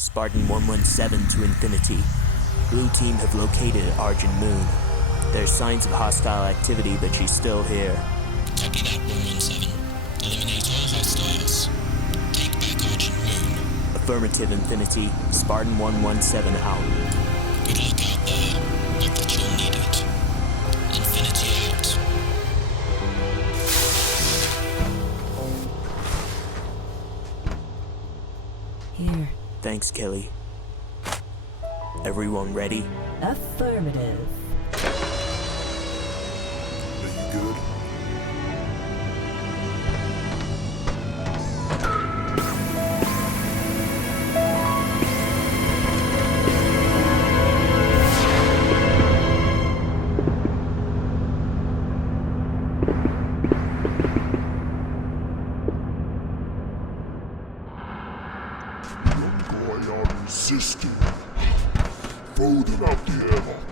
Spartan 117 to infinity. Blue team have located Argent Moon. There's signs of hostile activity, but she's still here. Copy that, 117. Eliminate all hostiles. Take back Argent Moon. Affirmative, Infinity. Spartan 117 out. Good luck out there. Not that you'll need it. Infinity out. Here. Thanks, Kelly. Everyone ready? Affirmative. Are you good? Young boy are resisting. Throw them out the airlock.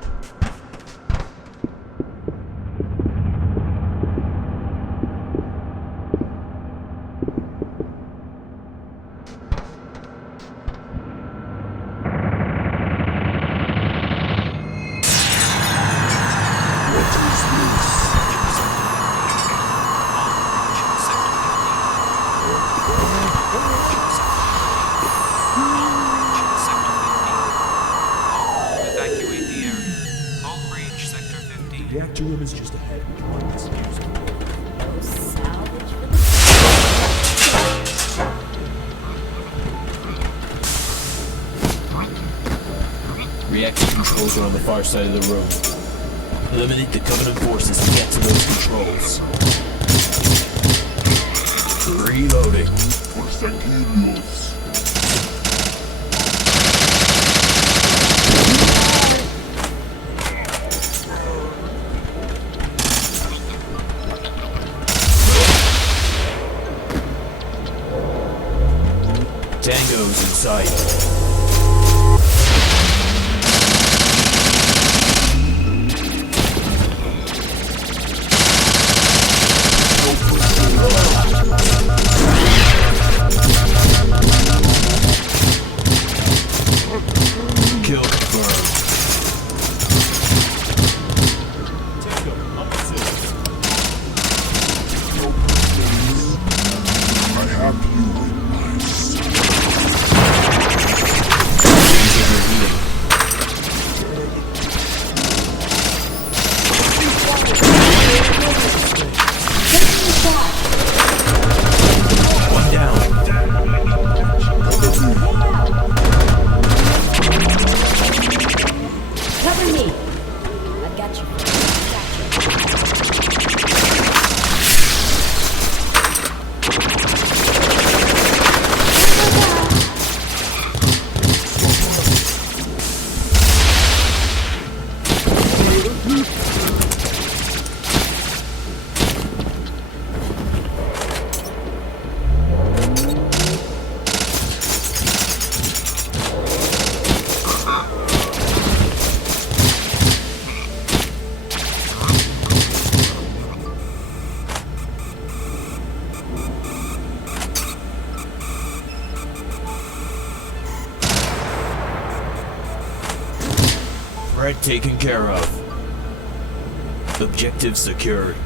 Evacuate the area. Bulk range sector 50. Reactor room is just ahead. Come on, let's use it. No salvage for the... Reactor controls are on the far side of the room. Eliminate the Covenant forces to get to those controls. Reloading. Tranquilos. Tango's in sight. Kill confirmed. I have you in my sight. One down. Cover me. I've got you. Threat taken care of. Objective secured.